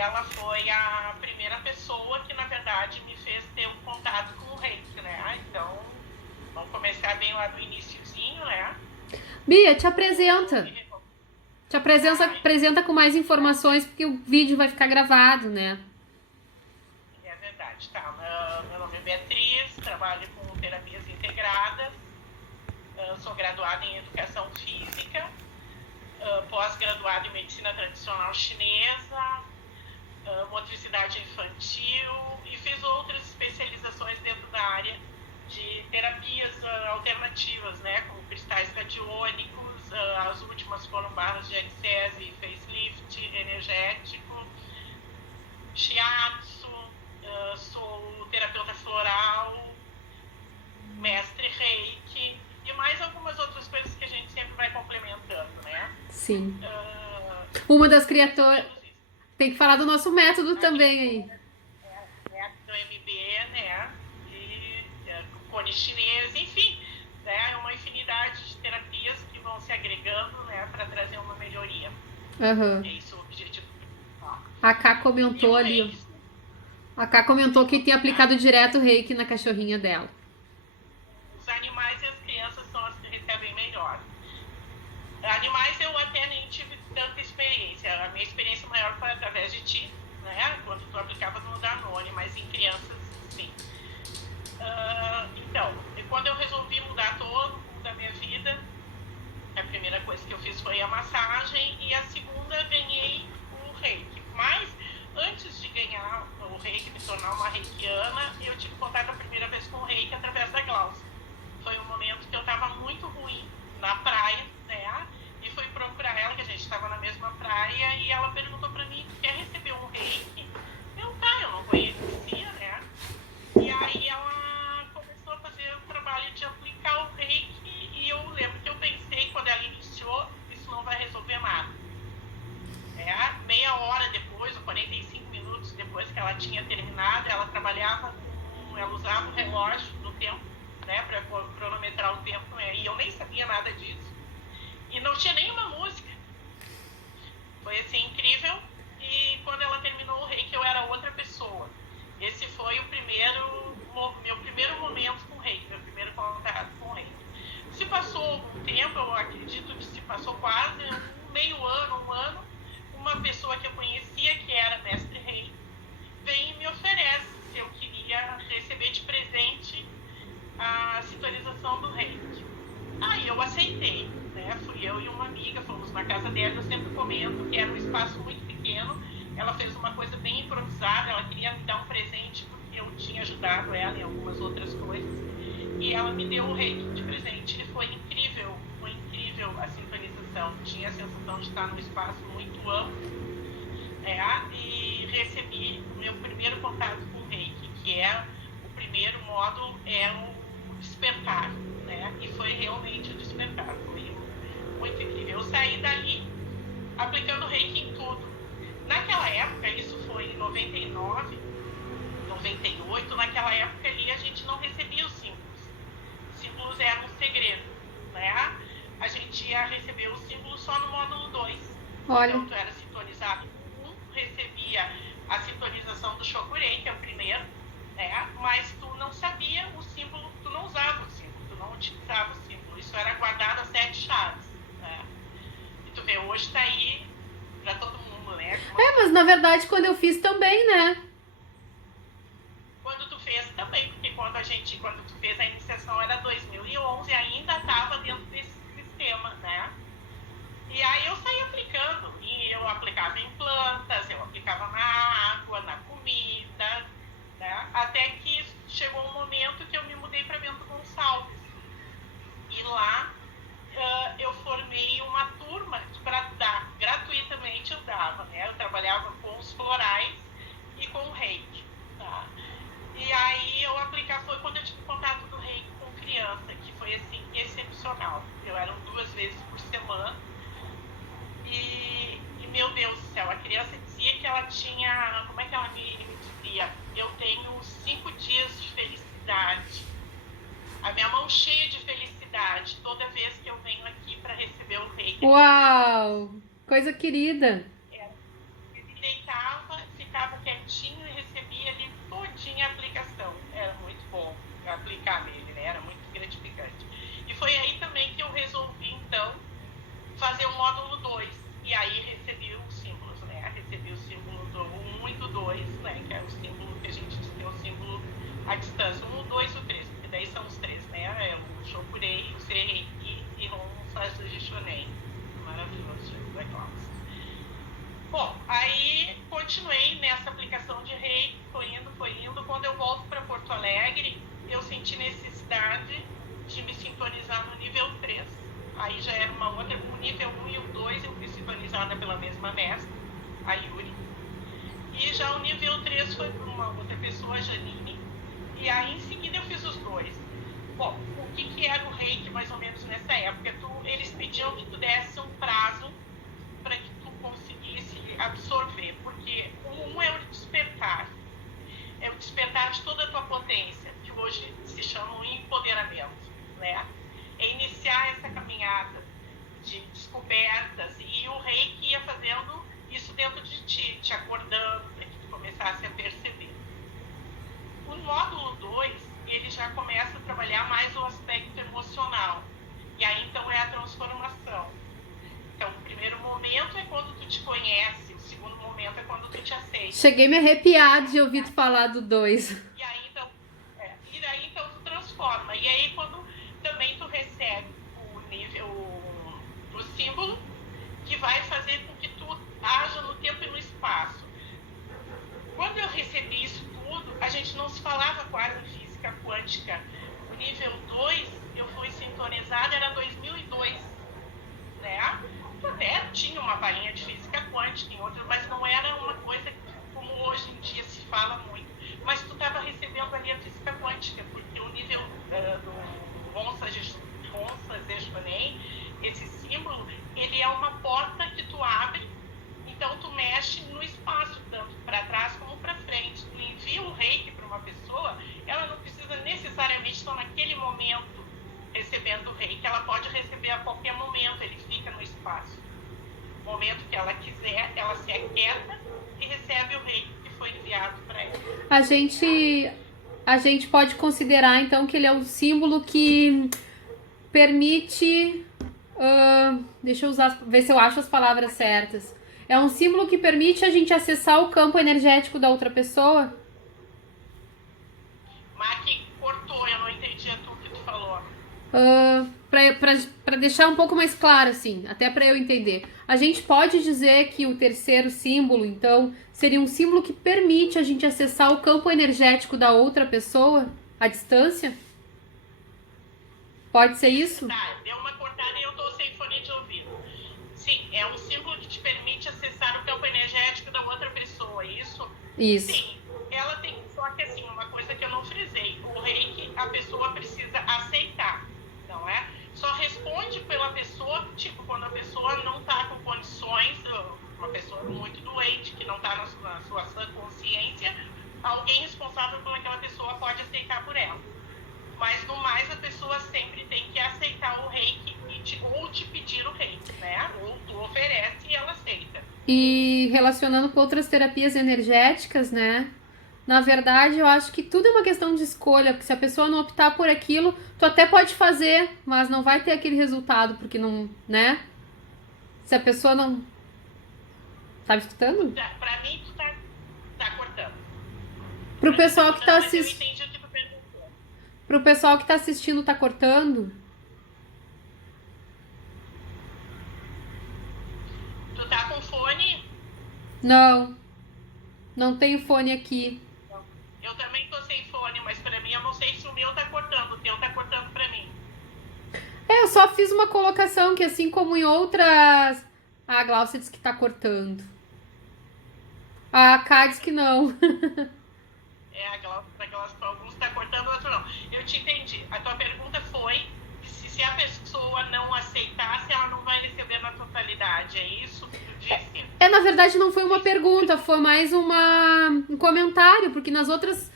ela foi a primeira pessoa que, na verdade, me fez ter um contato com o reiki, né? Então, vamos começar bem lá do iniciozinho, né? Bia, te apresenta. Te apresenta com mais informações, porque o vídeo vai ficar gravado, né? É verdade, tá. Meu nome é Beatriz, trabalho com terapias integradas, sou graduada em Educação Física, pós-graduada em Medicina Tradicional Chinesa, motricidade infantil e fiz outras especializações dentro da área de terapias alternativas, né, como cristais radiônicos, as últimas foram barras de access, facelift, energético, shiatsu, sou terapeuta floral, mestre reiki e mais algumas outras coisas que a gente sempre vai complementando, né? Sim. Uma das criaturas... Tem que falar do nosso método também aí. Método MB, né? E cone chinês, enfim, né? É uma infinidade de terapias que vão se agregando, né? Para trazer uma melhoria. Uhum. É isso o objetivo. A Ká comentou ali. A Ká comentou que tem aplicado direto o reiki na cachorrinha dela. Os animais e as crianças são as que recebem melhor. Animais eu até nem tive tanta experiência. A minha experiência maior foi através de ti, né? Quando tu aplicava no Danone, mas em crianças, sim. Então, quando eu resolvi mudar todo o rumo da minha vida, a primeira coisa que eu fiz foi a massagem e a segunda ganhei o reiki. Mas antes de ganhar o reiki, me tornar uma reikiana, eu tive contato a primeira vez com o reiki através da Glaucia. Foi um momento que eu estava muito ruim na praia, né? E fui procurar ela, que a gente estava na mesma praia, e ela perguntou para mim: quer receber um reiki? Eu não conhecia, né? E aí ela começou a fazer o trabalho de aplicar o reiki, e eu lembro que eu pensei, quando ela iniciou, isso não vai resolver nada. Meia hora depois, ou 45 minutos depois que ela tinha terminado, ela usava o relógio do tempo, né, para cronometrar o tempo, né, e eu nem sabia nada disso. E não tinha nenhuma música. Foi assim, incrível. E quando ela terminou o reiki, eu era outra pessoa. Esse foi o meu primeiro momento com o reiki, meu primeiro contato com o reiki. Se passou algum tempo, eu acredito que se passou quase meio ano, um ano, uma pessoa que eu conhecia, que era mestre reiki, vem e me oferece se eu queria receber de presente a sintonização do reiki. Aí eu aceitei, né? Fui eu e uma amiga, fomos na casa dela. Eu sempre comento que era um espaço muito pequeno. Ela fez uma coisa bem improvisada, ela queria me dar um presente porque eu tinha ajudado ela em algumas outras coisas, e ela me deu o reiki de presente. E foi incrível a sintonização. Tinha a sensação de estar num espaço muito amplo, e recebi o meu primeiro contato com o reiki, que é o primeiro módulo, é o despertar, né? E foi realmente o despertar, foi muito incrível. Eu saí dali aplicando reiki em tudo. Naquela época, isso foi em 99, 98, naquela época ali a gente não recebia os símbolos. Os símbolos eram um segredo, né? A gente ia receber os símbolos só no módulo 2. Olha. Então, tu era sintonizado com um, recebia a sintonização do Shokurei, que é o primeiro, né? Mas tu não sabia o símbolo, tu não usava o símbolo, tu não utilizava o símbolo. Isso era guardado a 7 chaves, né? E tu vê, hoje tá aí pra todo mundo, né? Mas na verdade quando eu fiz também, né? Quando tu fez também, porque quando tu fez a iniciação era 2011, ainda estava dentro desse sistema, né? E aí eu saí aplicando, e eu aplicava em plantas, eu aplicava na água, na comida, né? Até que chegou um momento que eu me mudei para Bento Gonçalves. E lá eu formei uma turma para dar, gratuitamente eu dava, né? Eu trabalhava com os florais e com o reiki, tá? E aí eu aplicava, foi quando eu tive contato do reiki com criança, que foi assim, excepcional. Eu eram 2 vezes por semana. E meu Deus do céu, a criança dizia que ela tinha, como é que ela me dizia? Eu tenho 5 dias de felicidade. A minha mão cheia de felicidade toda vez que eu venho aqui para receber o reiki. Uau! Coisa querida! Eu me deitava, certinho e recebia ali todinha a aplicação. Era muito bom aplicar nele, né? Era muito gratificante. E foi aí também que eu resolvi, então, fazer o módulo 2. E aí recebi os símbolos, né? Recebi o símbolo do 1 e do 2, né? Que é o símbolo que a gente diz que é o símbolo à distância. 1, o 2 e o 3, porque daí são os 3, né? É o Shokurei, o Sereiki e o Saishoji Shonen. Maravilhoso, legal. Bom, aí continuei nessa aplicação de reiki, foi indo. Quando eu volto para Porto Alegre, eu senti necessidade de me sintonizar no nível 3. Aí já era uma outra, o nível 1 e o 2 eu fui sintonizada pela mesma mestra, a Yuri. E já o nível 3 foi por uma outra pessoa, a Janine. E aí em seguida eu fiz os 2. Bom, o que era o reiki mais ou menos nessa época? Eles pediam que tu desse um prazo para que tu conseguisse absorver, porque o 1 é o despertar. É o despertar de toda a tua potência, que hoje se chama o empoderamento, né? É iniciar essa caminhada de descobertas, e o reiki ia fazendo isso dentro de ti, te acordando, para que tu começasse a perceber. O módulo 2, ele já começa a trabalhar mais o aspecto emocional, e aí então é a transformação. Então, o primeiro momento é quando tu te conhece, o segundo momento é quando tu te aceita. Cheguei a me arrepiar de ouvir tu falar do 2. E aí, então, tu transforma. E aí, quando também tu recebe o símbolo, que vai fazer com que tu haja no tempo e no espaço. Quando eu recebi isso tudo, a gente não se falava quase em física quântica. O nível 2, eu fui sintonizada, era 2002, né? Até tinha uma palhinha de física quântica em outras, mas não era uma coisa como hoje em dia se fala muito. Mas tu estava recebendo ali a física quântica, porque o nível do Honsa Zeshonen, esse símbolo, ele é uma porta que tu abre, então tu mexe no espaço, tanto para trás como para frente. Tu envia o reiki para uma pessoa, ela não precisa necessariamente estar naquele momento recebendo o reiki, ela pode receber a qualquer momento, ele fica no espaço. No momento que ela quiser, ela se aquieta e recebe o reiki que foi enviado para ela. A gente pode considerar então que ele é um símbolo que permite, deixa eu ver se eu acho as palavras certas. É um símbolo que permite a gente acessar o campo energético da outra pessoa? Mas que cortou, eu não entendi tudo que tu falou. Para deixar um pouco mais claro, assim, até para eu entender. A gente pode dizer que o terceiro símbolo, então, seria um símbolo que permite a gente acessar o campo energético da outra pessoa à distância? Pode ser isso? Tá, deu uma cortada e eu tô sem fone de ouvido. Sim, é um símbolo que te permite acessar o campo energético da outra pessoa, isso? Isso. Sim, ela tem, só que assim, uma coisa que eu não frisei, o reiki a pessoa precisa aceitar, não é? Só responde pela pessoa, tipo, quando a pessoa não tá com condições, uma pessoa muito doente, que não tá na sua sã consciência, alguém responsável por aquela pessoa pode aceitar por ela. Mas no mais a pessoa sempre tem que aceitar o reiki ou te pedir o reiki, né? Ou tu oferece e ela aceita. E relacionando com outras terapias energéticas, né? Na verdade, eu acho que tudo é uma questão de escolha, porque se a pessoa não optar por aquilo, tu até pode fazer, mas não vai ter aquele resultado, porque não, né? Se a pessoa não... Tá me escutando? Pra mim, tu tá cortando. Pro pessoal que tá assistindo. assistindo... Eu entendi o que tu perguntou. Pro pessoal que tá assistindo, tá cortando? Tu tá com fone? Não. Não tenho fone aqui. Eu também tô sem fone, mas pra mim eu não sei se o meu tá cortando, o teu tá cortando pra mim. Eu só fiz uma colocação que assim como em outras... A Glaucia disse que tá cortando. A Ká diz que não. A Glaucia, alguns tá cortando, outro não. Eu te entendi. A tua pergunta foi se a pessoa não aceitasse, ela não vai receber na totalidade. É isso que tu disse? Na verdade não foi uma pergunta, foi mais um comentário, porque nas outras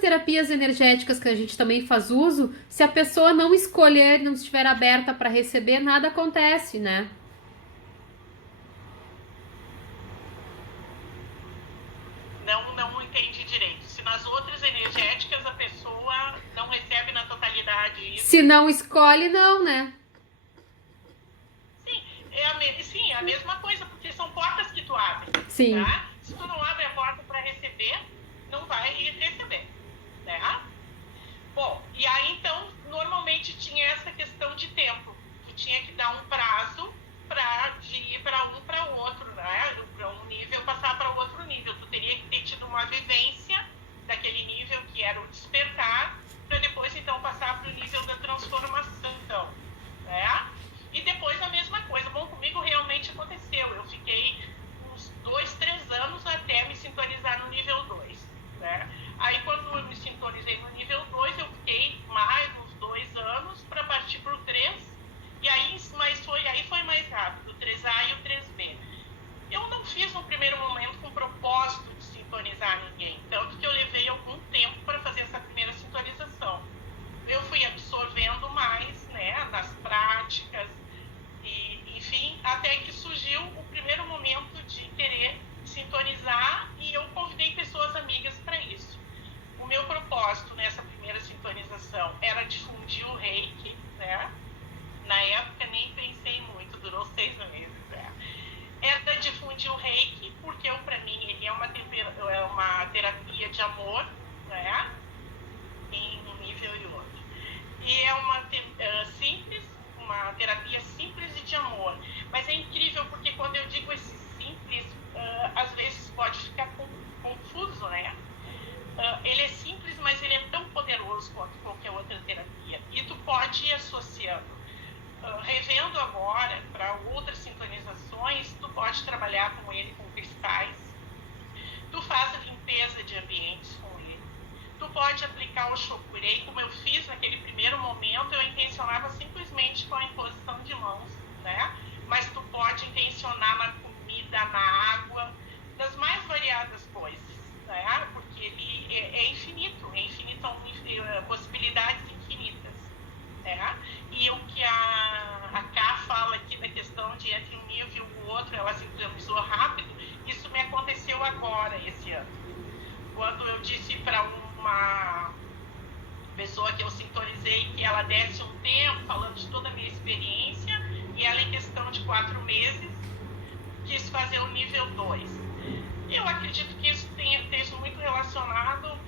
terapias energéticas que a gente também faz uso, se a pessoa não escolher, não estiver aberta para receber, nada acontece, né? Não Se não escolhe, não, né? Sim, sim, é a mesma coisa, porque são portas que tu abre. Sim. Tá? Se tu não abre a porta para receber, não vai receber. Né? Bom, e aí então, normalmente tinha essa questão de tempo. Tu tinha que dar um prazo de ir para um para o outro, né? Para um nível passar para o outro nível. Tu teria que ter tido uma vivência daquele nível que era o despertar, para depois então passar para o nível da transformação, né? E depois a mesma coisa. Bom, comigo realmente aconteceu. Eu fiquei uns 2, 3 anos até me sintonizar no nível 2, né? Aí quando eu me sintonizei no nível 2, eu fiquei mais uns 2 anos para partir para o 3. E aí, aí foi mais rápido, o 3A e o 3B. Eu não fiz no primeiro momento com o propósito de sintonizar ninguém, tanto que eu levei algum tempo para fazer essa primeira sintonização. Eu fui absorvendo mais, né, nas práticas, e, enfim, até que surgiu o primeiro momento de querer sintonizar e eu convidei pessoas amigas para isso. O meu propósito nessa primeira sintonização era difundir o Reiki, né? Na época nem pensei muito, durou 6 meses. Né? Era difundir o Reiki, porque para mim ele é uma terapia de amor, né? Em um nível e outro. E é uma simples, uma terapia simples e de amor. Mas é incrível porque quando eu digo esse simples, às vezes pode ficar confuso, né? Ele é simples, mas ele é tão poderoso quanto qualquer outra terapia. E tu pode ir associando. Revendo agora para outras sintonizações, tu pode trabalhar com ele com cristais, tu faz a limpeza de ambientes com ele, tu pode aplicar o Shokurei, como eu fiz naquele primeiro momento, eu intencionava simplesmente com a imposição de mãos, né? Mas tu pode intencionar na comida, na água, das mais variadas coisas, né? Porque ele é infinito, são possibilidades infinitas. Né? E o que a Ká fala aqui da questão de entre um nível e o outro, ela sincronizou rápido, isso me aconteceu agora, esse ano. Quando eu disse para uma pessoa que eu sintonizei que ela desse um tempo, falando de toda a minha experiência, e ela em questão de 4 meses, quis fazer o nível 2. Eu acredito que isso esteja muito relacionado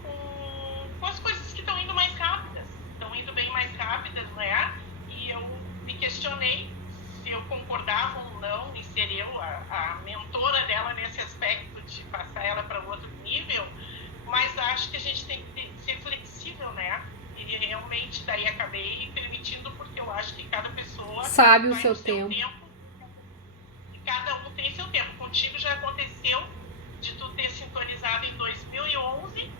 com as coisas que estão indo mais rápidas. Estão indo bem mais rápidas, né? E eu me questionei se eu concordava ou não em ser eu a mentora dela nesse aspecto de passar ela para outro nível, mas acho que a gente tem que ser flexível, né? E realmente daí acabei permitindo, porque eu acho que cada pessoa sabe o seu tempo. E cada um tem seu tempo. Contigo já aconteceu de tu ter sintonizado em 2011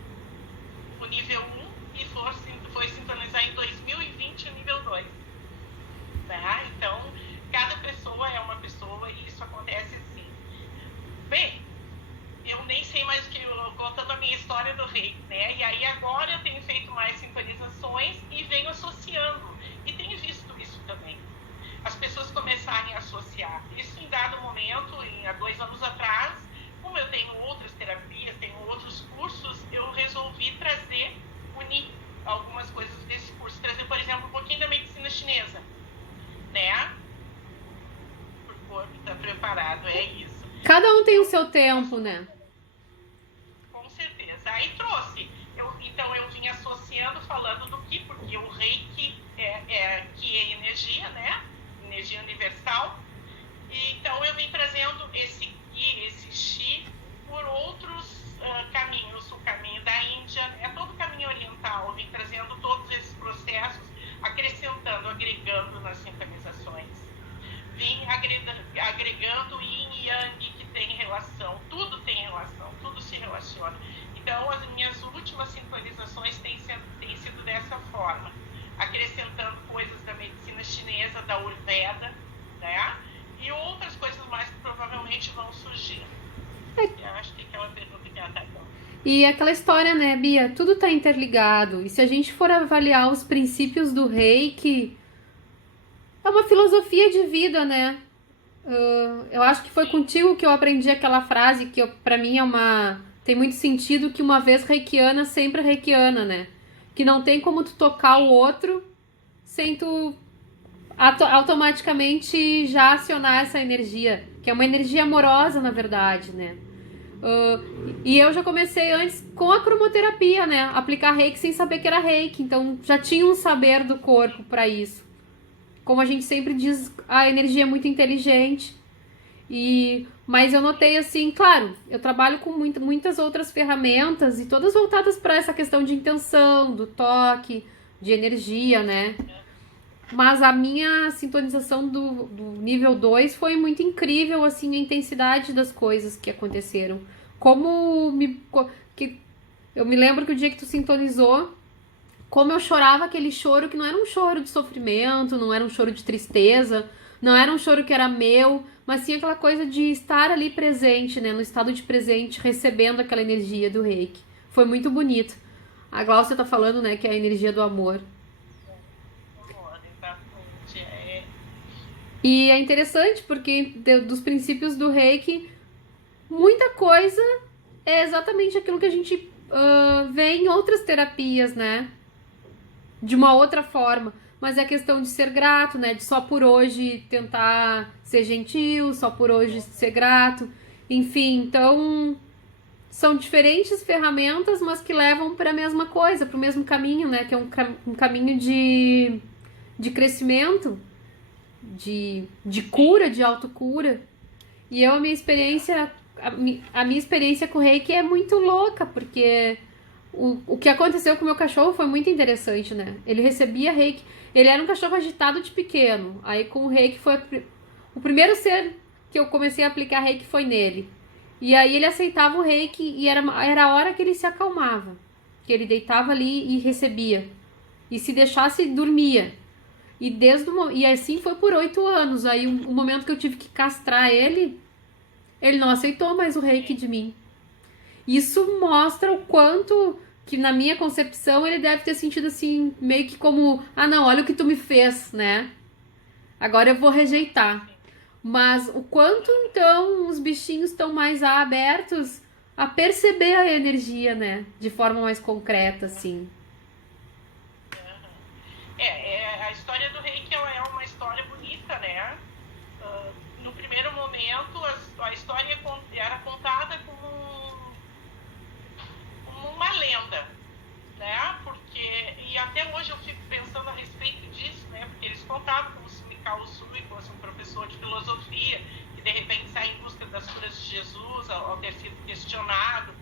o nível 1 e foi sintonizar em 2020 o nível 2. Tá? Então, cada pessoa é uma pessoa e isso acontece assim. Bem, eu nem sei mais o que contando a minha história do Reiki, né? E aí agora eu tenho feito mais sintonizações e venho associando. E tenho visto isso também. As pessoas começarem a associar. Isso em dado momento, há 2 anos atrás, como eu tenho outras terapias, tenho outros cursos, eu resolvi unir algumas coisas desse curso. Trazer, por exemplo, um pouquinho da medicina chinesa, né? O corpo está preparado, é isso. Cada um tem o seu tempo, né? Com certeza. Aí trouxe. Então eu vim associando, falando do Ki, porque o Reiki Ki é energia, né? Energia universal. E, então eu vim trazendo esse Ki, esse Chi, por outros caminhos. O caminho da Índia, todo o caminho oriental. Eu vim trazendo todos esses processos, acrescentando, agregando nas sincronizações. Vim agregando Yin e Yang, que tem relação. Tudo tem relação, tudo se relaciona. Então, as minhas últimas sincronizações têm sido dessa forma, acrescentando coisas da medicina chinesa, da Ayurveda, né? E outras coisas mais que provavelmente vão surgir. Eu acho que aquela pergunta que ela está dando. E aquela história, né, Bia? Tudo está interligado. E se a gente for avaliar os princípios do Reiki, é uma filosofia de vida, né? Eu acho que foi contigo que eu aprendi aquela frase que pra mim tem muito sentido, que uma vez reikiana, sempre reikiana, né? Que não tem como tu tocar o outro sem tu automaticamente já acionar essa energia, que é uma energia amorosa, na verdade, né? E eu já comecei antes com a cromoterapia, né? Aplicar reiki sem saber que era reiki. Então já tinha um saber do corpo para isso. Como a gente sempre diz, a energia é muito inteligente. Mas eu notei assim, claro, eu trabalho com muitas outras ferramentas e todas voltadas para essa questão de intenção, do toque, de energia, né? Mas a minha sintonização do nível 2 foi muito incrível, assim, a intensidade das coisas que aconteceram. Eu me lembro que o dia que tu sintonizou, como eu chorava aquele choro que não era um choro de sofrimento, não era um choro de tristeza, não era um choro que era meu, mas sim aquela coisa de estar ali presente, né, no estado de presente, recebendo aquela energia do reiki. Foi muito bonito. A Glaucia tá falando, né, que é a energia do amor. E é interessante porque dos princípios do reiki, muita coisa é exatamente aquilo que a gente vê em outras terapias, né? De uma outra forma. Mas é questão de ser grato, né? De só por hoje tentar ser gentil, só por hoje ser grato. Enfim, então são diferentes ferramentas, mas que levam para a mesma coisa, para o mesmo caminho, né? Que é um caminho de crescimento, de cura, de autocura. E a minha experiência com o reiki é muito louca, porque o que aconteceu com o meu cachorro foi muito interessante, né? Ele recebia reiki, ele era um cachorro agitado de pequeno, aí com o reiki foi o primeiro ser que eu comecei a aplicar reiki foi nele. E aí ele aceitava o reiki e era a hora que ele se acalmava, que ele deitava ali e recebia, e se deixasse dormia. E assim foi por 8 anos. Aí o momento que eu tive que castrar ele não aceitou mais o reiki de mim. Isso mostra o quanto que na minha concepção ele deve ter sentido assim, meio que como, não, olha o que tu me fez, né? Agora eu vou rejeitar. Mas o quanto então os bichinhos estão mais abertos a perceber a energia, né? De forma mais concreta, assim. A história do reiki ela é uma história bonita, né? No primeiro momento, a história era contada como uma lenda, né? E até hoje eu fico pensando a respeito disso, né? Porque eles contavam como se Mikao Usui fosse um professor de filosofia que de repente sai em busca das curas de Jesus ao ter sido questionado,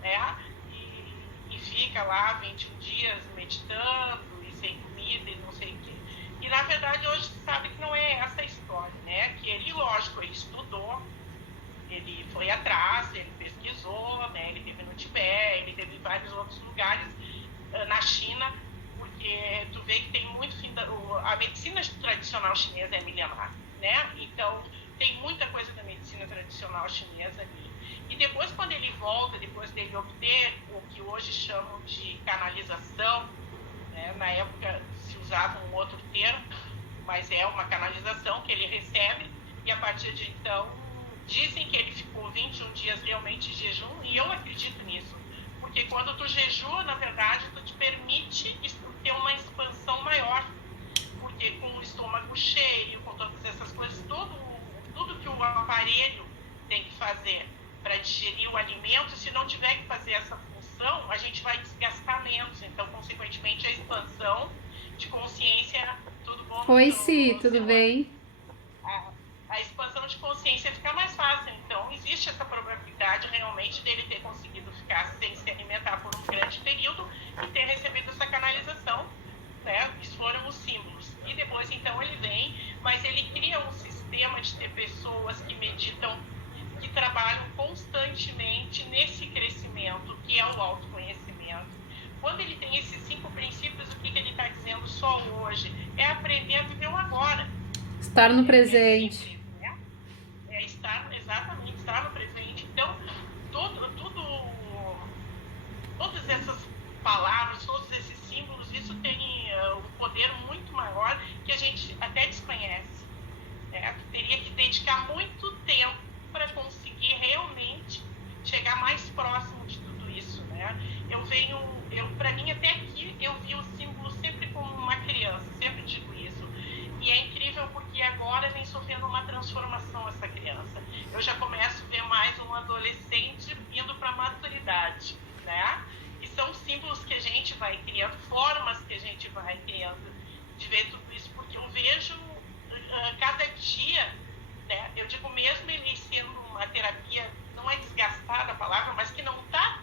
né? E fica lá 21 dias meditando sem comida e não sei o quê. E na verdade hoje se sabe que não é essa a história, né? Que ele, lógico, ele estudou, ele foi atrás, ele pesquisou, né? Ele teve no Tibete, ele teve em vários outros lugares na China, porque tu vê que tem muito a medicina tradicional chinesa é milenar, né? Então tem muita coisa da medicina tradicional chinesa ali. E depois quando ele volta, depois dele obter o que hoje chamam de canalização, na época se usava um outro termo, mas é uma canalização que ele recebe, e a partir de então dizem que ele ficou 21 dias realmente em jejum, e eu acredito nisso, porque quando tu jejua, na verdade, tu te permite ter uma expansão maior, porque com o estômago cheio, com todas essas coisas, tudo que o aparelho tem que fazer para digerir o alimento, se não tiver que fazer essa função, a gente vai desgastar menos. Então, consequentemente, a expansão de consciência, tudo bom? Oi, Si, tudo bem? A expansão de consciência fica mais fácil. Então, existe essa probabilidade realmente dele ter conseguido ficar sem se alimentar por um grande período e ter recebido essa canalização, né? Isso foram os símbolos. E depois, então, ele vem, mas ele cria um sistema de ter pessoas que meditam, que trabalham constantemente nesse crescimento, que é o autoconhecimento. Quando ele tem esses 5 princípios, o que ele está dizendo só hoje? É aprender a viver o agora. Estar no presente. Estar no presente. Então, todas essas palavras, todos esses símbolos, isso tem um poder muito maior que a gente até desconhece. Teria que dedicar muito tempo para conseguir realmente chegar mais próximo de tudo isso, né? Para mim até aqui eu vi o símbolo sempre como uma criança, sempre E é incrível porque agora vem sofrendo uma transformação essa criança. Eu já começo a ver mais um adolescente indo para a maturidade, né? E são símbolos que a gente vai criando, formas que a gente vai criando de ver tudo isso, porque eu vejo cada dia, né? Eu digo mesmo ele sendo uma terapia, não é desgastada a palavra, mas que não tá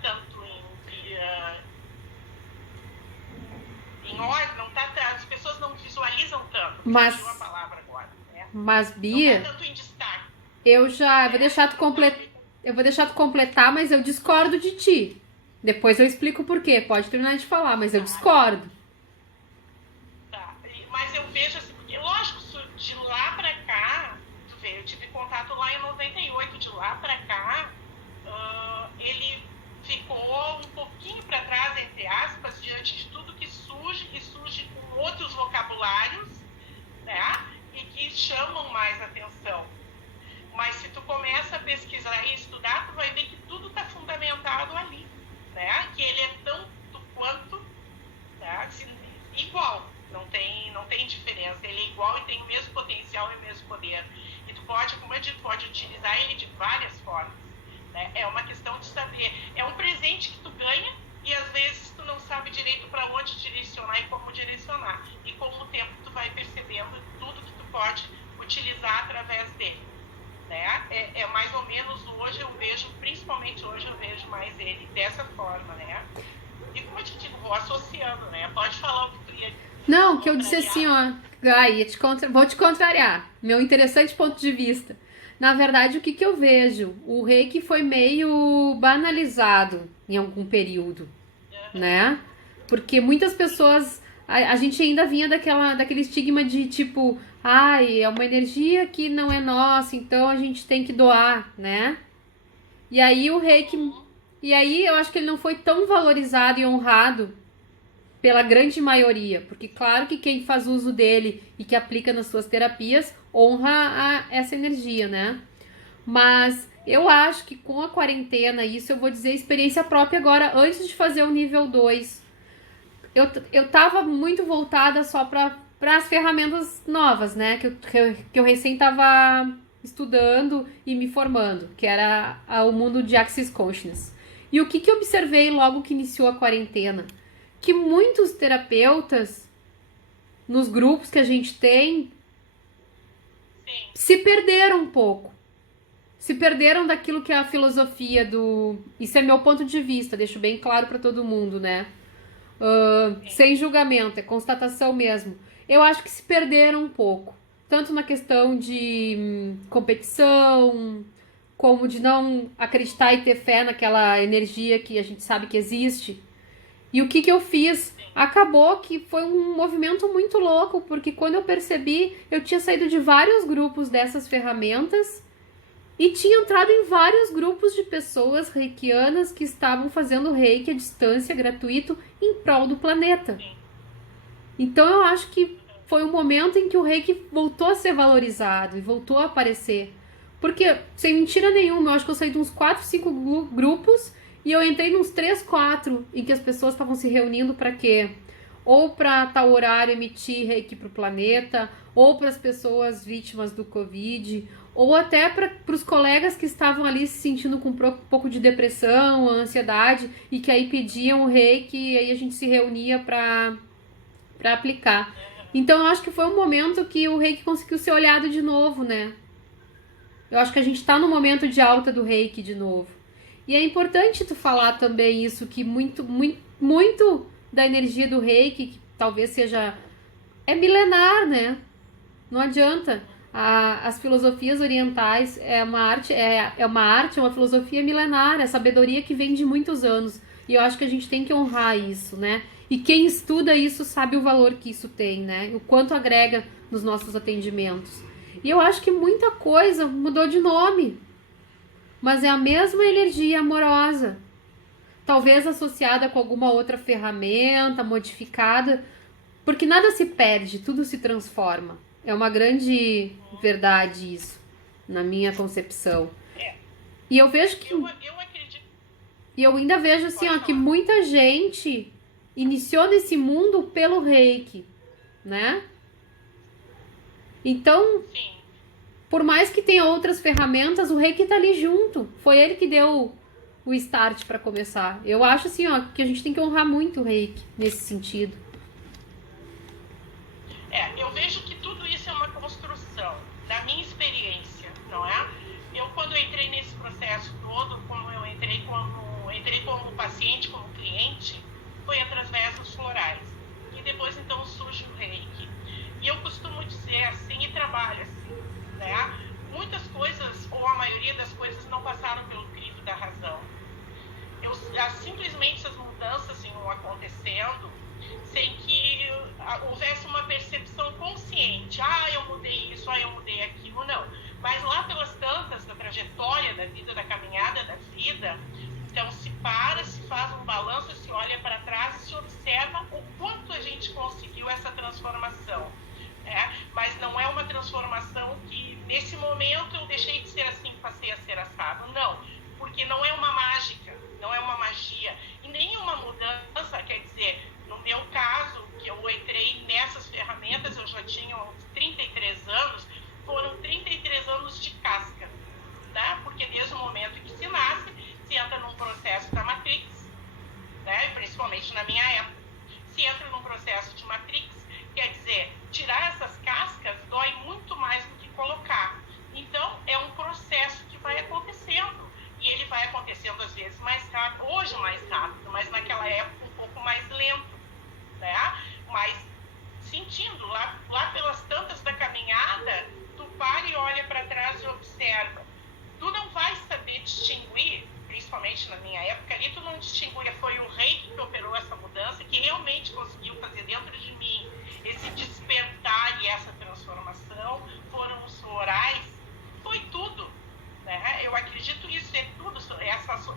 tanto em ordem, não tá, as pessoas não visualizam tanto, mas a palavra agora, né? Mas, Bia, não tá tanto em destaque. eu vou deixar tu completar, mas eu discordo de ti. Depois eu explico por quê. Pode terminar de falar, mas eu discordo. Tá. Mas eu vejo assim, porque lógico, de lá pra cá, tu vê, eu tive contato lá em 98, de lá pra cá, ele ficou um pouquinho pra trás, entre aspas, diante de tudo que surge, e surge com outros vocabulários, né? E que chamam mais atenção. Mas se tu começa a pesquisar e estudar, tu vai ver que tudo está fundamentado ali, né? Que ele é tanto quanto, né? Igual, não tem diferença. Ele é igual e tem o mesmo potencial e o mesmo poder. E tu pode, como eu digo, pode utilizar ele de várias formas, né? É uma questão de saber. É um presente que tu ganha e às vezes tu não sabe direito para onde direcionar e como direcionar. E com o tempo tu vai percebendo tudo que tu pode utilizar através dele. Né? É mais ou menos hoje eu vejo, principalmente hoje eu vejo mais ele dessa forma, né? E como eu te digo, vou associando, né? Pode falar o que tu ia. Não, que eu disse assim, ó. Vou te contrariar. Meu interessante ponto de vista. Na verdade, o que eu vejo? O reiki foi meio banalizado em algum período, né? Porque muitas pessoas... A gente ainda vinha daquele estigma de tipo... Ai, é uma energia que não é nossa, então a gente tem que doar, né? E aí o reiki... E aí eu acho que ele não foi tão valorizado e honrado pela grande maioria. Porque claro que quem faz uso dele e que aplica nas suas terapias honra essa energia, né? Mas eu acho que com a quarentena, isso eu vou dizer experiência própria agora, antes de fazer o nível 2. Eu tava muito voltada só para as ferramentas novas, né? Que eu recém tava estudando e me formando, que era o mundo de Access Consciousness. E o que eu observei logo que iniciou a quarentena? Que muitos terapeutas, nos grupos que a gente tem, se perderam um pouco. Se perderam daquilo que é a filosofia do... Isso é meu ponto de vista, deixo bem claro para todo mundo, né? Sem julgamento, é constatação mesmo. Eu acho que se perderam um pouco. Tanto na questão de competição, como de não acreditar e ter fé naquela energia que a gente sabe que existe. E o que eu fiz? Acabou que foi um movimento muito louco, porque quando eu percebi, eu tinha saído de vários grupos dessas ferramentas e tinha entrado em vários grupos de pessoas reikianas que estavam fazendo reiki à distância, gratuito, em prol do planeta. Então eu acho que foi um momento em que o reiki voltou a ser valorizado e voltou a aparecer. Porque, sem mentira nenhuma, eu acho que eu saí de uns 4, 5 grupos e eu entrei nos 3, 4 em que as pessoas estavam se reunindo para quê? Ou para tal horário emitir reiki para o planeta, ou para as pessoas vítimas do Covid, ou até para os colegas que estavam ali se sentindo com um pouco de depressão, ansiedade, e que aí pediam o reiki e aí a gente se reunia para aplicar. Então eu acho que foi um momento que o reiki conseguiu ser olhado de novo, né? Eu acho que a gente está no momento de alta do reiki de novo. E é importante tu falar também isso, que muito da energia do reiki, que talvez seja... É milenar, né? Não adianta. As filosofias orientais é uma filosofia milenar, é sabedoria que vem de muitos anos. E eu acho que a gente tem que honrar isso, né? E quem estuda isso sabe o valor que isso tem, né? O quanto agrega nos nossos atendimentos. E eu acho que muita coisa mudou de nome. Mas é a mesma energia amorosa. Talvez associada com alguma outra ferramenta, modificada. Porque nada se perde, tudo se transforma. É uma grande verdade isso, na minha concepção. E eu vejo que... Eu acredito. E eu ainda vejo assim, ó, que muita gente iniciou nesse mundo pelo reiki, né? Então, Sim. por mais que tenha outras ferramentas, o Reiki tá ali junto. Foi ele que deu o start para começar. Eu acho assim, ó, que a gente tem que honrar muito o Reiki nesse sentido. Eu vejo que tudo isso é uma construção, da minha experiência, não é? Eu, quando eu entrei nesse processo todo, como eu entrei como paciente, como cliente, foi através dos florais. E depois, então, surge o Reiki. E eu costumo dizer assim, e trabalho assim, né? Muitas coisas, ou a maioria das coisas, não passaram pelo crivo da razão. Simplesmente essas mudanças iam acontecendo sem que houvesse uma percepção consciente. Eu mudei isso, eu mudei aquilo, não. Mas lá pelas tantas da trajetória da vida, da caminhada da vida, então se para, se faz um balanço, se olha para trás e se observa o quanto a gente conseguiu essa transformação. Mas não é uma transformação que nesse momento eu deixei de ser assim, passei a ser assado. Não, porque não é uma mágica, não é uma magia. E nenhuma mudança, quer dizer, no meu caso, que eu entrei nessas ferramentas, eu já tinha uns 33 anos, foram 33 anos de casca, né? Porque desde o momento que se nasce, se entra num processo da Matrix, né? Principalmente na minha época, se entra num processo de Matrix, quer dizer, tirar essas cascas dói muito mais do que colocar. Então, é um processo que vai acontecendo, e ele vai acontecendo às vezes mais rápido, hoje mais rápido, mas naquela época um pouco mais lento, né? Mas sentindo, lá pelas tantas da caminhada, tu para e olha para trás e observa. Tu não vai saber distinguir, principalmente na minha época ali, tu não distinguia, foi o Reiki que operou essa mudança, que realmente conseguiu fazer dentro de mim esse despertar e essa transformação, foram os florais, foi tudo, né? Eu acredito isso, é tudo,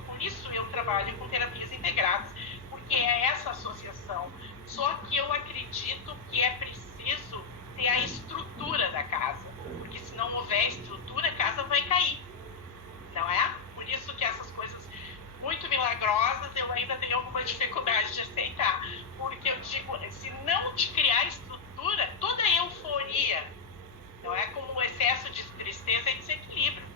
por isso eu trabalho com terapias integradas, porque é essa associação. Só que eu acredito que é preciso ter a estrutura da casa, porque se não houver estrutura, a casa vai cair, não é? Por isso que essas coisas muito milagrosas eu ainda tenho alguma dificuldade de aceitar, porque eu digo, se não te criar estrutura, toda euforia, não é, como o excesso de tristeza e desequilíbrio.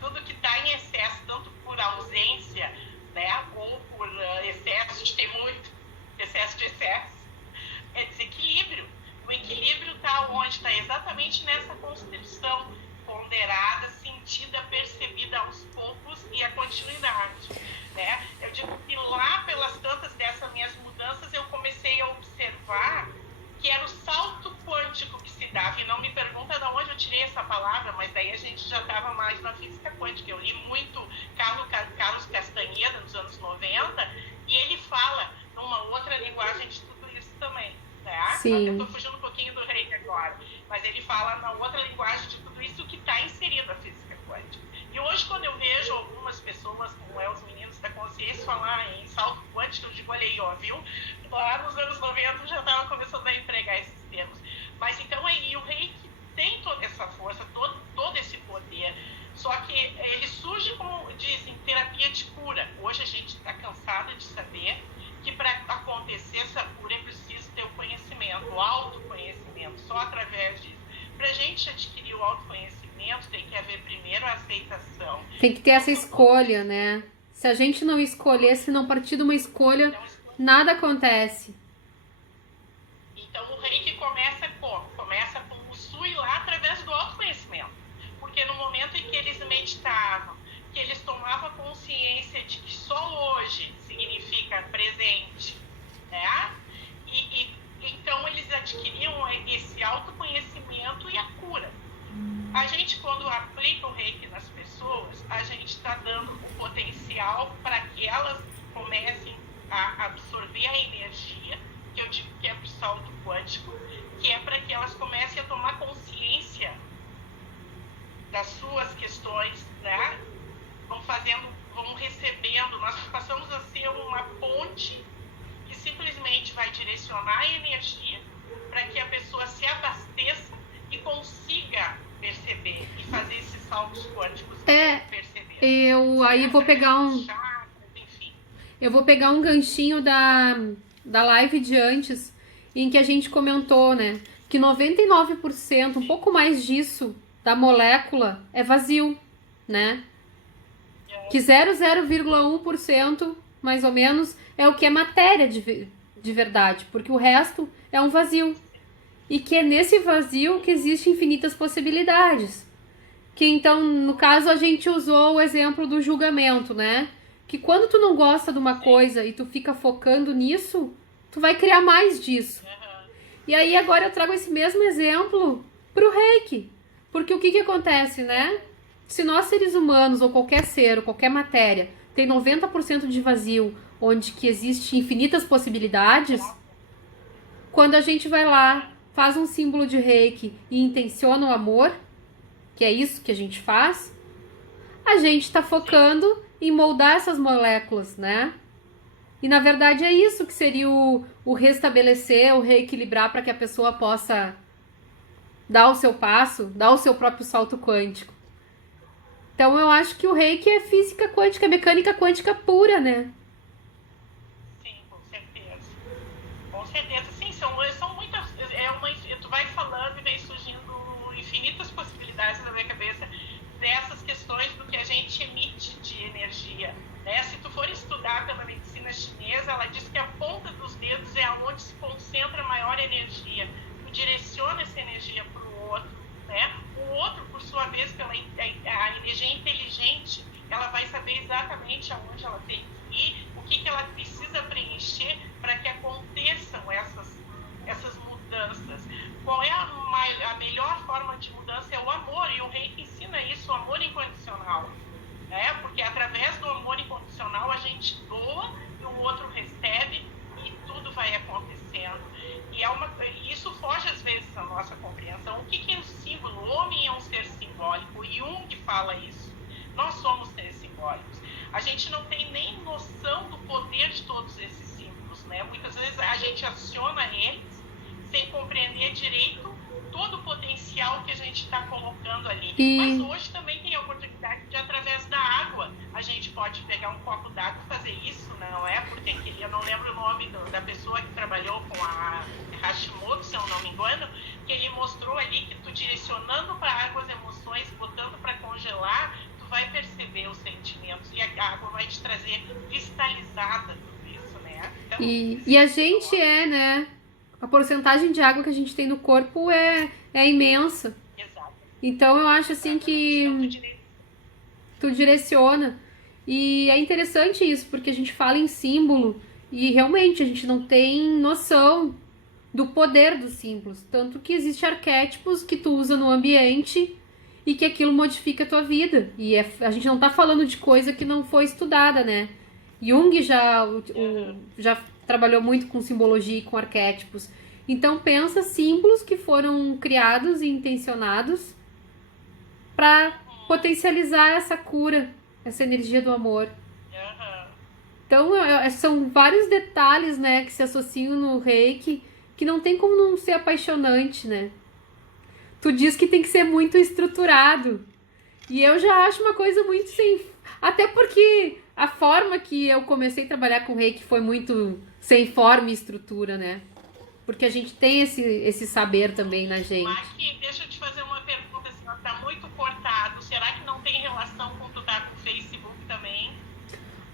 Tudo que está em excesso, tanto por ausência, né, ou por excesso de ter muito, excesso de excesso, é desequilíbrio. O equilíbrio está onde? Está exatamente nessa construção ponderada, sentida, percebida aos poucos e a continuidade, né? Eu digo que lá pelas tantas dessas minhas mudanças eu comecei a observar que era o salto quântico que se dava, e não me pergunta de onde eu tirei essa palavra, mas daí a gente já estava mais na física quântica. Eu li muito Carlos Castaneda nos anos 90 e ele fala numa outra linguagem de tudo isso também, né? Sim. Eu estou fugindo um pouquinho do Reiki agora, mas ele fala na outra linguagem de tudo isso que está inserido na física quântica. E hoje, quando eu vejo algumas pessoas, como os meninos da consciência, falar em salto quântico, eu digo, olha aí, ó, viu? Lá nos anos 90 já estava começando a empregar esses termos. Mas então aí o Reiki tem toda essa força, todo esse poder. Só que ele surge, como dizem, terapia de cura. Hoje a gente está cansado de saber que para acontecer essa cura é preciso ter o conhecimento, o autoconhecimento, só através disso. Para a gente adquirir o autoconhecimento, tem que haver primeiro a aceitação. Tem que ter essa escolha, né? Se a gente não escolher, se não partir de uma escolha, nada acontece. Então o Reiki começa como? Começa com o Sui lá através do autoconhecimento. Porque no momento em que eles meditavam, que eles tomavam consciência de que só hoje significa presente, né? E então eles adquiriam esse autoconhecimento e a cura. A gente, quando aplica o Reiki nas pessoas, a gente está dando o potencial para que elas comecem a absorver a energia, que eu digo que é para o salto quântico, que é para que elas comecem a tomar consciência das suas questões, né? Vão recebendo, nós passamos a ser uma ponte que simplesmente vai direcionar a energia para que a pessoa se abasteça e consiga perceber e fazer esses saltos quânticos perceber. Eu aí vou pegar eu vou pegar um ganchinho da live de antes, em que a gente comentou, né, que 99%, um pouco mais disso, da molécula é vazio, né? Que 0,1%, mais ou menos, é o que é matéria de verdade, porque o resto é um vazio. E que é nesse vazio que existem infinitas possibilidades. Que então, no caso, a gente usou o exemplo do julgamento, né? Que quando tu não gosta de uma coisa e tu fica focando nisso, tu vai criar mais disso. E aí agora eu trago esse mesmo exemplo pro Reiki. Porque o que acontece, né? Se nós seres humanos, ou qualquer ser, ou qualquer matéria, tem 90% de vazio, onde que existe infinitas possibilidades, quando a gente vai lá, faz um símbolo de Reiki e intenciona o amor, que é isso que a gente faz, a gente está focando em moldar essas moléculas, né? E na verdade é isso que seria o restabelecer, o reequilibrar para que a pessoa possa dar o seu passo, dar o seu próprio salto quântico. Então eu acho que o Reiki é física quântica, é mecânica quântica pura, né? Sim, com certeza. Com certeza, sim, são muitas. Tu vai falando e vem surgindo infinitas possibilidades na minha cabeça dessas questões do que a gente emite de energia. Né? Se tu for estudar pela medicina chinesa, ela diz que a ponta dos dedos é onde se concentra a maior energia. Tu direciona essa energia para o outro. Né? O outro, por sua vez, pela a energia inteligente, ela vai saber exatamente aonde ela tem que ir, o que ela precisa preencher para que aconteçam essas mudanças. Qual é a melhor forma de mudança? É o amor, e o Reiki ensina isso, o amor incondicional. Né? Porque através do amor incondicional a gente doa e o outro recebe e tudo vai acontecendo. E isso foge às vezes da nossa compreensão. O que é o símbolo? O homem é um ser simbólico. Jung fala isso. Nós somos seres simbólicos. A gente não tem nem noção do poder de todos esses símbolos. Né? Muitas vezes a gente aciona eles sem compreender direito todo o potencial que a gente está colocando ali. Mas hoje também tem a oportunidade de, através da água, a gente pode pegar um copo d'água e fazer isso, não é? Porque eu não lembro o nome da pessoa que trabalhou com a Hashimoto, se eu não me engano, que ele mostrou ali que tu direcionando para a água as emoções, botando para congelar, tu vai perceber os sentimentos e a água vai te trazer cristalizada tudo isso, né? Então, e a gente né? A porcentagem de água que a gente tem no corpo é imensa. Exato. Então eu acho assim que tu direciona. E é interessante isso, porque a gente fala em símbolo e realmente a gente não tem noção do poder dos símbolos. Tanto que existem arquétipos que tu usa no ambiente e que aquilo modifica a tua vida. E a gente não tá falando de coisa que não foi estudada, né? Jung já trabalhou muito com simbologia e com arquétipos. Então pensa símbolos que foram criados e intencionados para potencializar essa cura, essa energia do amor. Então são vários detalhes, né, que se associam no Reiki, que não tem como não ser apaixonante, né? Tu diz que tem que ser muito estruturado. E eu já acho uma coisa muito sem... Até porque a forma que eu comecei a trabalhar com Reiki foi muito sem forma e estrutura, né? Porque a gente tem esse saber também na gente. Maqui, deixa eu te fazer uma pergunta, assim, tá muito cortado. Será que não tem relação com tu tá com o Facebook também?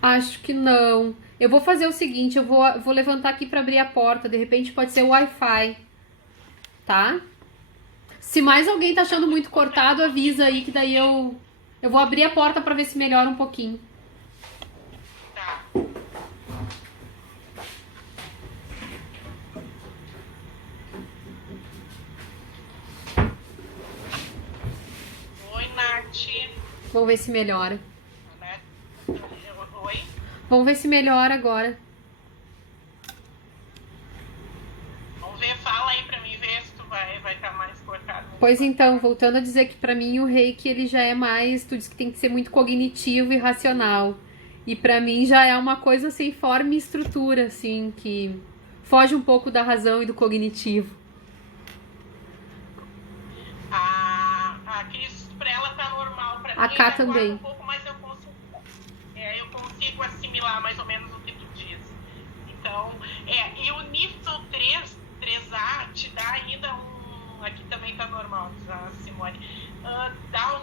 Acho que não. Eu vou fazer o seguinte, eu vou levantar aqui para abrir a porta. De repente pode ser o Wi-Fi. Tá? Se mais alguém tá achando muito cortado, avisa aí que daí eu vou abrir a porta para ver se melhora um pouquinho. Tá. Oi, Nath. Vamos ver se melhora. Oi? Vamos ver se melhora agora. Vamos ver, fala aí pra mim ver se tu vai estar mais cortado. Pois então, voltando a dizer que pra mim o Reiki ele já é mais, tu diz que tem que ser muito cognitivo e racional. E pra mim já é uma coisa sem forma e estrutura, assim, que foge um pouco da razão e do cognitivo. Aqui pra ela tá normal, pra A mim Cá ainda também. corta um pouco, mas eu consigo assimilar mais ou menos o que tu diz. Então, e o nível 3A te dá ainda aqui também tá normal, diz a Simone, dá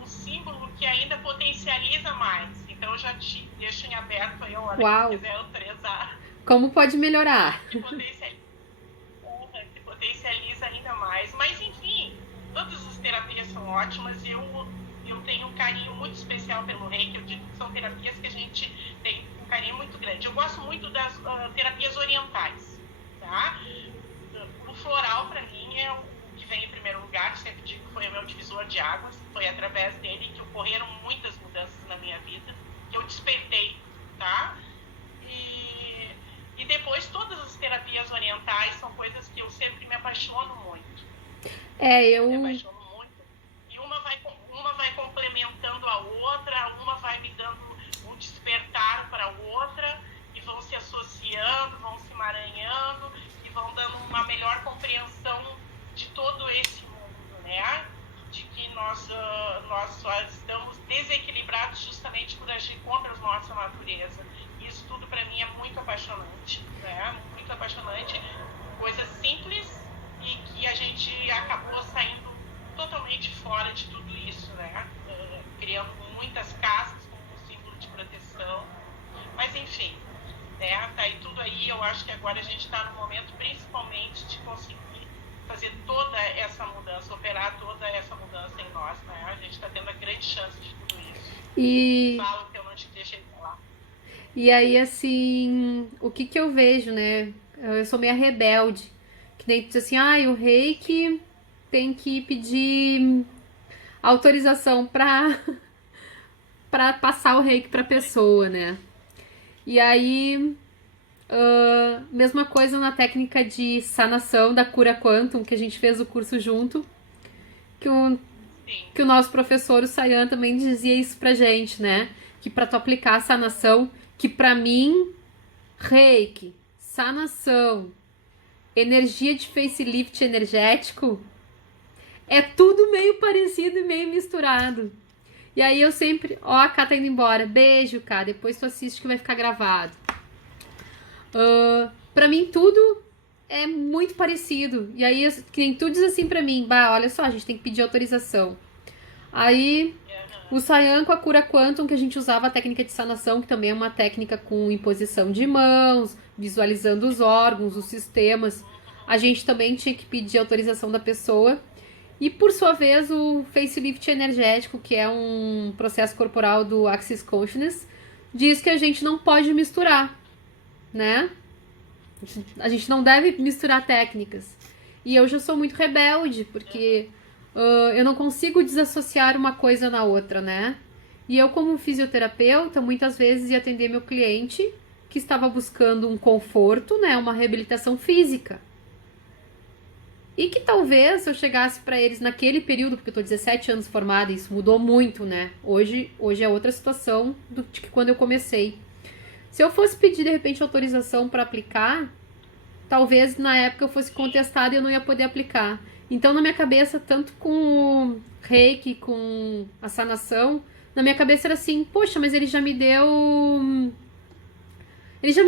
um símbolo que ainda potencializa mais. Então eu já te deixo em aberto aí a hora Uau. que quiser autorizar. Como pode melhorar? Que potencializa ainda mais. Mas enfim, todas as terapias são ótimas e eu tenho um carinho muito especial pelo Reiki. Eu digo que são terapias que a gente tem um carinho muito grande. Eu gosto muito das terapias orientais, tá? O floral, para mim, é o que vem em primeiro lugar. Sempre digo que foi o meu divisor de águas. Foi através dele que ocorreram muitas mudanças na minha vida, que eu despertei, tá? E depois todas as terapias orientais são coisas que eu sempre me apaixono muito. Me apaixono muito. E uma vai complementando a outra, uma vai me dando um despertar para a outra, e vão se associando, vão se emaranhando, e vão dando uma melhor compreensão de todo esse mundo, né? De que nós só estamos desequilibrados justamente por agir contra a nossa natureza. Isso tudo para mim é muito apaixonante, né? Muito apaixonante. Coisa simples e que a gente acabou saindo totalmente fora de tudo isso, né? Criando muitas cascas como um símbolo de proteção. Mas enfim, né? Tá aí tudo aí. Eu acho que agora a gente está no momento principalmente de conseguir fazer toda essa mudança, operar toda essa mudança em nós, né? A gente está tendo a grande chance de tudo isso. Falo que eu não te deixei falar. E aí, assim, o que eu vejo, né? Eu sou meio rebelde. Que nem tu diz assim, o Reiki tem que pedir autorização pra passar o Reiki pra pessoa, né? E aí, mesma coisa na técnica de sanação da cura quantum, que a gente fez o curso junto, que o nosso professor, o Sayan, também dizia isso pra gente, né? Que pra tu aplicar a sanação, que pra mim, Reiki, sanação, energia de facelift energético, é tudo meio parecido e meio misturado. E aí eu sempre, a Cá tá indo embora, beijo, Cá, depois tu assiste que vai ficar gravado. Pra mim tudo é muito parecido. E aí, que nem tu diz assim pra mim, olha só, a gente tem que pedir autorização. Aí, o Sayan com a cura quantum, que a gente usava a técnica de sanação, que também é uma técnica com imposição de mãos, visualizando os órgãos, os sistemas. A gente também tinha que pedir autorização da pessoa. E, por sua vez, o facelift energético, que é um processo corporal do Access Consciousness, diz que a gente não pode misturar, né? A gente não deve misturar técnicas. E eu já sou muito rebelde, porque eu não consigo desassociar uma coisa na outra, né? E eu, como fisioterapeuta, muitas vezes ia atender meu cliente que estava buscando um conforto, né? Uma reabilitação física. E que talvez eu chegasse para eles naquele período, porque eu tô 17 anos formada, e isso mudou muito, né? Hoje é outra situação do que quando eu comecei. Se eu fosse pedir, de repente, autorização para aplicar, talvez na época eu fosse contestada e eu não ia poder aplicar. Então, na minha cabeça, tanto com o Reiki, com a sanação, na minha cabeça era assim, poxa, mas ele já me deu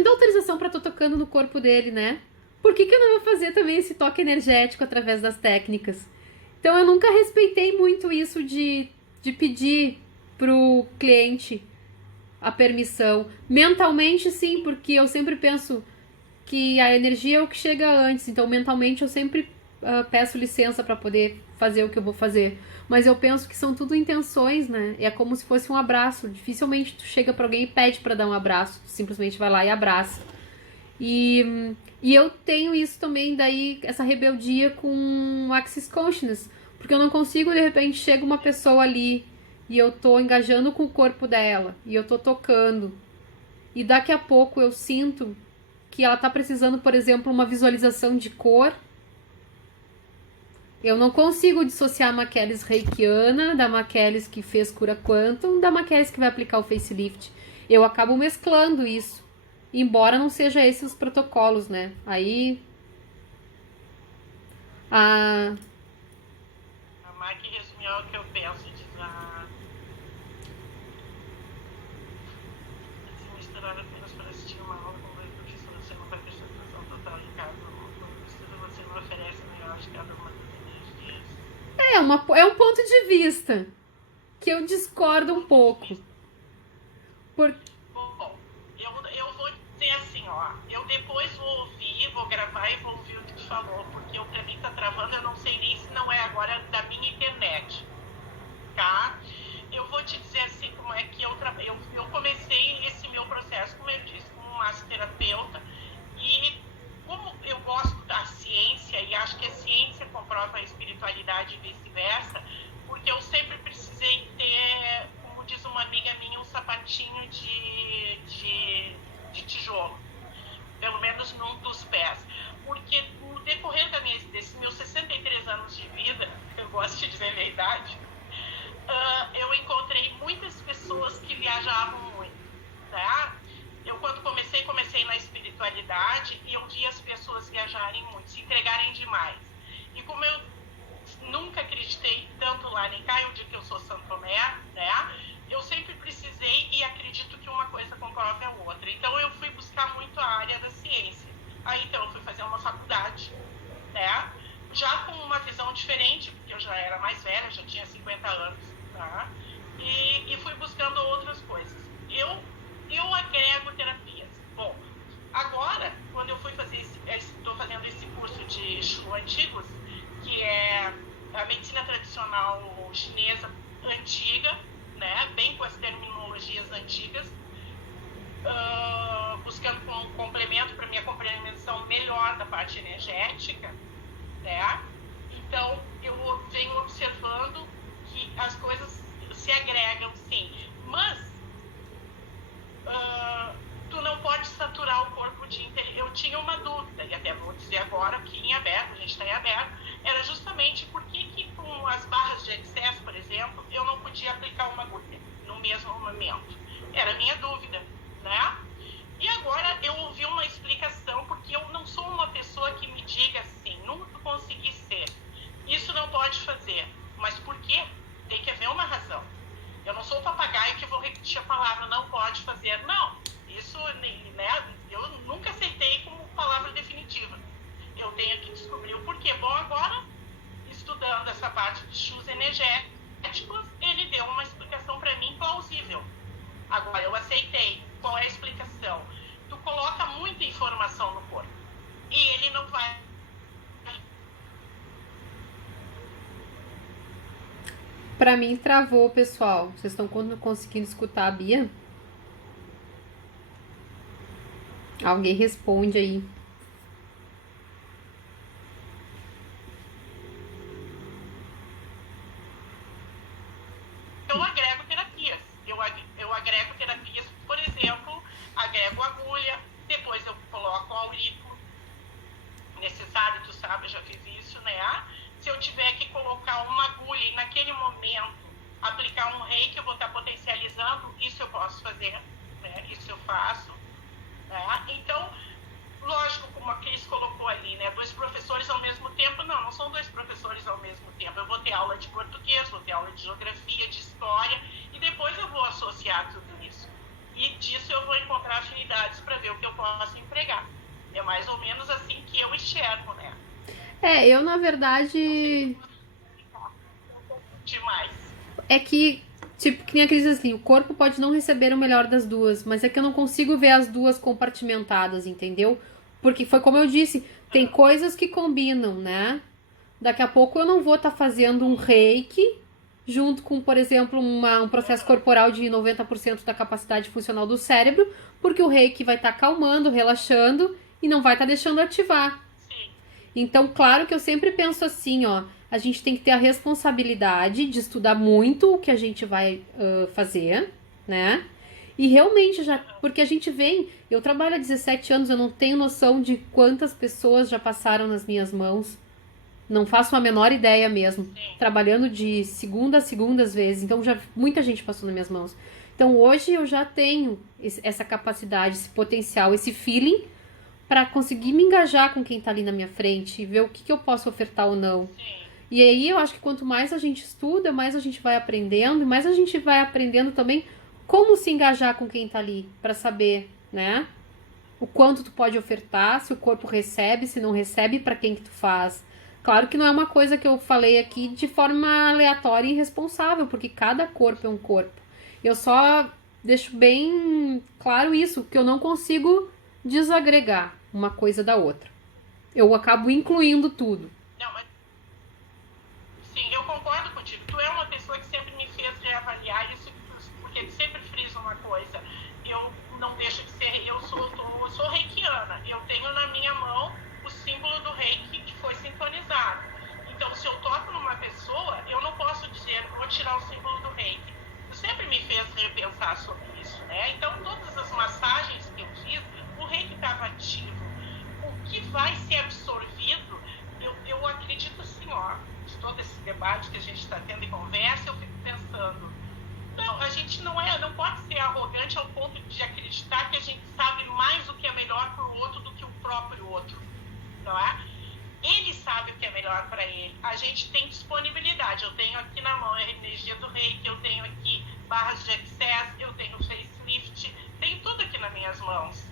autorização para estar tocando no corpo dele, né? Por que eu não vou fazer também esse toque energético através das técnicas? Então, eu nunca respeitei muito isso de pedir pro cliente a permissão. Mentalmente, sim, porque eu sempre penso que a energia é o que chega antes. Então, mentalmente, eu sempre peço licença para poder fazer o que eu vou fazer. Mas eu penso que são tudo intenções, né? É como se fosse um abraço. Dificilmente tu chega para alguém e pede para dar um abraço. Tu simplesmente vai lá e abraça. E eu tenho isso também, daí, essa rebeldia com Access Consciousness. Porque eu não consigo, de repente, chega uma pessoa ali e eu tô engajando com o corpo dela. E eu tô tocando. E daqui a pouco eu sinto que ela tá precisando, por exemplo, uma visualização de cor. Eu não consigo dissociar a Maquelis reikiana da Maquelis que fez cura quantum da Maquelis que vai aplicar o facelift. Eu acabo mesclando isso. Embora não seja esses os protocolos, né? Aí... A Maqui resumiu o que eu penso, diz se misturar apenas para assistir uma aula como vai professor, você não vai prestar atenção total em casa. Como mistura, você não oferece a melhor de cada uma das energias. É um ponto de vista que eu discordo um pouco. Bom, eu vou dizer assim, ó, eu depois vou ouvir, vou gravar e vou ouvir o que tu falou, porque pra mim tá travando, eu não sei nem se não é agora da minha internet, tá? Eu vou te dizer assim como é que eu comecei esse meu processo, como eu disse, como massoterapeuta, e como eu gosto da ciência, e acho que a ciência comprova a espiritualidade e vice-versa, porque eu sempre precisei ter, como diz uma amiga minha, um sapatinho de tijolo, pelo menos num dos pés. Porque no decorrer desses meus 63 anos de vida, eu gosto de dizer a minha idade, eu encontrei muitas pessoas que viajavam muito, tá? Eu, quando comecei na espiritualidade e eu vi as pessoas viajarem muito, se entregarem demais. E como eu nunca acreditei tanto lá nem cá, eu digo que eu sou Santo Tomé, né? Eu sempre precisei e acredito que uma coisa comprova a outra. Então eu fui buscar muito a área da ciência. Aí então eu fui fazer uma faculdade, né? Já com uma visão diferente, porque eu já era mais velha, já tinha 50 anos, tá? E fui buscando outras coisas. Eu agrego terapias. Bom, agora, quando eu fui estou fazendo esse curso de Shu Antigos, que é a medicina tradicional chinesa antiga, né, bem com as terminologias antigas, buscando um complemento para minha compreensão melhor da parte energética, né? Então, eu venho observando que as coisas se agregam, sim, mas tu não pode saturar o corpo de inteligência. Eu tinha uma dúvida, e até vou dizer agora aqui em aberto, a gente está em aberto, era justamente por que com as barras de excesso, por exemplo, eu não podia aplicar uma agulha no mesmo momento. Era a minha dúvida, né? E agora eu ouvi uma explicação, porque eu não sou uma pessoa que me diga assim, nunca consegui ser. Isso não pode fazer. Mas por quê? Tem que haver uma razão. Eu não sou o papagaio que vou repetir a palavra não pode fazer. Não, isso, né, eu nunca aceitei como palavra definitiva. Eu tenho que descobrir o porquê. Bom, agora, estudando essa parte de chus energéticos, ele deu uma explicação para mim plausível. Agora, eu aceitei. Qual é a explicação? Tu coloca muita informação no corpo e ele não vai. Pra mim travou, pessoal. Vocês estão conseguindo escutar a Bia? Alguém responde aí. Eu agrego terapias. Eu agrego terapias, por exemplo, agrego agulha, depois eu coloco auriculo necessário, tu sabe, eu já fiz isso, né? Se eu tiver que colocar uma agulha e naquele momento aplicar um reiki, eu vou estar potencializando, isso eu posso fazer, né? Isso eu faço, né? Então, lógico, como a Cris colocou ali, né? 2 professores ao mesmo tempo, não são 2 professores ao mesmo tempo. Eu vou ter aula de português, vou ter aula de geografia, de história, e depois eu vou associar tudo isso. E disso eu vou encontrar afinidades para ver o que eu posso empregar. É mais ou menos assim que eu enxergo, né? Eu, na verdade... Demais. É que, tipo, que nem a Cris assim, o corpo pode não receber o melhor das duas, mas é que eu não consigo ver as duas compartimentadas, entendeu? Porque foi como eu disse, tem coisas que combinam, né? Daqui a pouco eu não vou estar fazendo um reiki junto com, por exemplo, um processo corporal de 90% da capacidade funcional do cérebro, porque o reiki vai estar acalmando, relaxando e não vai estar deixando ativar. Então, claro que eu sempre penso assim, ó, a gente tem que ter a responsabilidade de estudar muito o que a gente vai fazer, né? E realmente já, porque a gente eu trabalho há 17 anos, eu não tenho noção de quantas pessoas já passaram nas minhas mãos. Não faço a menor ideia mesmo. Trabalhando de segunda a segunda às vezes, então já muita gente passou nas minhas mãos. Então hoje eu já tenho essa capacidade, esse potencial, esse feeling para conseguir me engajar com quem tá ali na minha frente e ver o que eu posso ofertar ou não. E aí eu acho que quanto mais a gente estuda, mais a gente vai aprendendo, e mais a gente vai aprendendo também como se engajar com quem tá ali, para saber, né? O quanto tu pode ofertar, se o corpo recebe, se não recebe, para quem que tu faz, Claro que não é uma coisa que eu falei aqui de forma aleatória e irresponsável, porque cada corpo é um corpo. Eu só deixo bem claro isso, que eu não consigo desagregar uma coisa da outra. Eu acabo incluindo tudo. Não, mas sim, eu concordo contigo. Tu é uma pessoa que sempre me fez reavaliar isso, porque tu sempre frisa uma coisa. Eu não deixo de ser, eu sou reikiana. Eu tenho na minha mão o símbolo do reiki que foi sintonizado. Então, se eu toco numa pessoa, eu não posso dizer, vou tirar o símbolo do reiki. Tu sempre me fez repensar sobre isso, né? Então, todas as massagens que eu fiz, o reiki estava ativo. O que vai ser absorvido, eu acredito assim, ó, de todo esse debate que a gente está tendo em conversa, eu fico pensando, não, a gente não pode ser arrogante ao ponto de acreditar que a gente sabe mais o que é melhor para o outro do que o próprio outro, não é? Ele sabe o que é melhor para ele. A gente tem disponibilidade. Eu tenho aqui na mão a energia do reiki, eu tenho aqui barras de access, eu tenho facelift, tenho tudo aqui nas minhas mãos,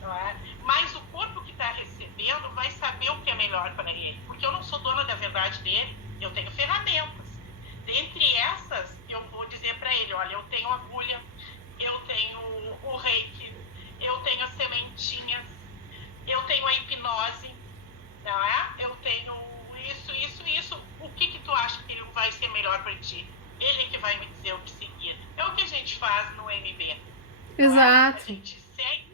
não é? Mas o corpo que está recebendo vai saber o que é melhor para ele, porque eu não sou dona da verdade dele, eu tenho ferramentas. Dentre essas, eu vou dizer para ele, olha, eu tenho agulha, eu tenho o reiki, eu tenho as sementinhas, eu tenho a hipnose, não é? Eu tenho isso. O que tu acha que vai ser melhor para ti? Ele que vai me dizer o que seguir. É o que a gente faz no MB. Exato. A gente segue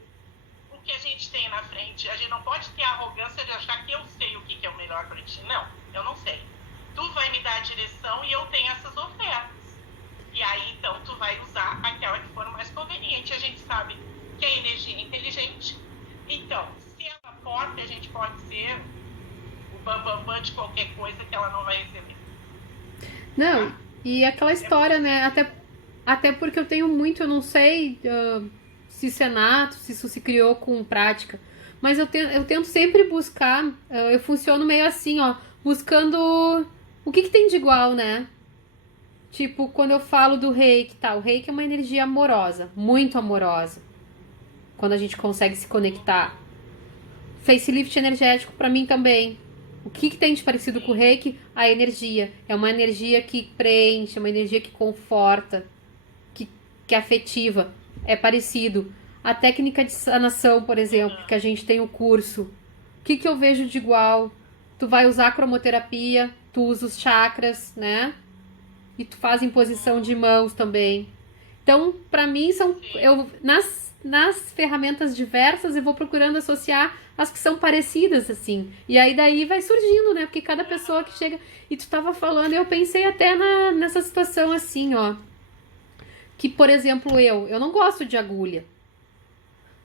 o que a gente tem na frente. A gente não pode ter a arrogância de achar que eu sei o que é o melhor para ti. Não, eu não sei. Tu vai me dar a direção e eu tenho essas ofertas. E aí, então, tu vai usar aquela que for mais conveniente. A gente sabe que a energia é inteligente. Então, se ela porta, a gente pode ser o bambambam de qualquer coisa que ela não vai receber. Não, e aquela história, né? Até porque eu tenho muito, eu não sei se isso é nato, se isso se criou com prática. Mas eu tento sempre buscar, eu funciono meio assim, ó, buscando o que tem de igual, né? Tipo, quando eu falo do reiki, tá? O reiki é uma energia amorosa, muito amorosa. Quando a gente consegue se conectar. Facelift energético pra mim também. O que tem de parecido com o reiki? A energia. É uma energia que preenche, é uma energia que conforta, que é afetiva. É parecido. A técnica de sanação, por exemplo, que a gente tem o curso. O que eu vejo de igual? Tu vai usar a cromoterapia, tu usa os chakras, né? E tu faz imposição de mãos também. Então, pra mim, nas ferramentas diversas, eu vou procurando associar as que são parecidas, assim. E aí daí vai surgindo, né? Porque cada pessoa que chega... E tu tava falando, eu pensei até nessa situação assim, ó. Que, por exemplo, eu não gosto de agulha.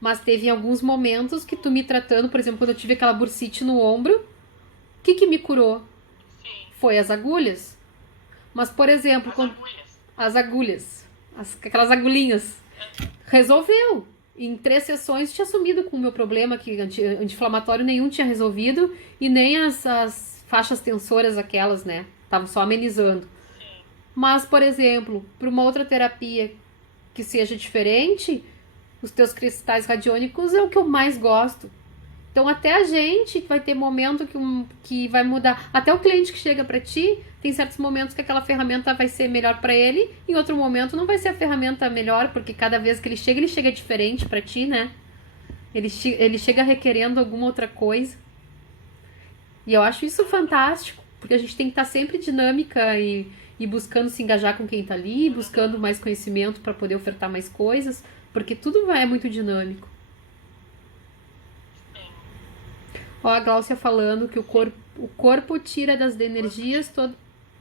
Mas teve alguns momentos que tu me tratando, por exemplo, quando eu tive aquela bursite no ombro, o que me curou? Sim. Foi as agulhas. Mas, por exemplo, as agulhas, aquelas agulhinhas, resolveu. Em 3 sessões tinha sumido com o meu problema, que anti-inflamatório nenhum tinha resolvido, e nem as faixas tensoras aquelas, né? Estavam só amenizando. Sim. Mas, por exemplo, para uma outra terapia que seja diferente, os teus cristais radiônicos é o que eu mais gosto. Então, até a gente vai ter momento que vai mudar. Até o cliente que chega para ti, tem certos momentos que aquela ferramenta vai ser melhor para ele, em outro momento não vai ser a ferramenta melhor, porque cada vez que ele chega diferente para ti, né? Ele chega requerendo alguma outra coisa. E eu acho isso fantástico, porque a gente tem que estar sempre dinâmica e buscando se engajar com quem tá ali, buscando mais conhecimento para poder ofertar mais coisas, porque tudo é muito dinâmico. Ó, a Gláucia falando que o corpo tira das energias